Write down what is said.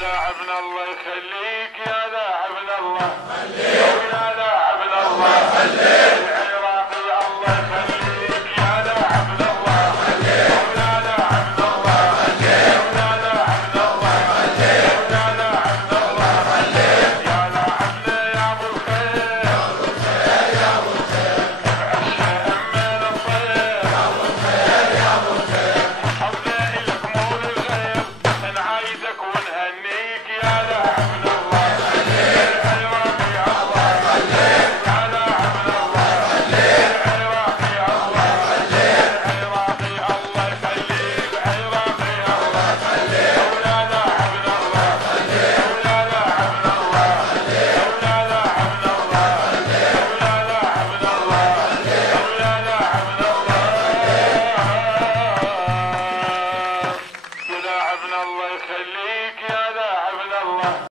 لاعبنا الله يخليك يا لاعبنا الله يا لاعبنا الله العراقي الله يخليك يا لاعبنا الله يا لاعبنا الله يا لاعبنا الله يا لاعبنا الله يا لاعبنا يا ابو الخير يا ابو الخير يا ابو الخير عشان الطير يا ابو الخير يا ابو الخير حظنا لك مول الغير نعايدك ونهنيك يا لاعبنا الله العراقي الله يا لاعبنا الله العراقي الله العراقي الله يخليك العراقي الله يا لاعبنا الله يا لاعبنا الله يا لاعبنا الله يا لاعبنا الله يا لاعبنا الله يا لاعبنا الله يخليك يا لاعبنا الله.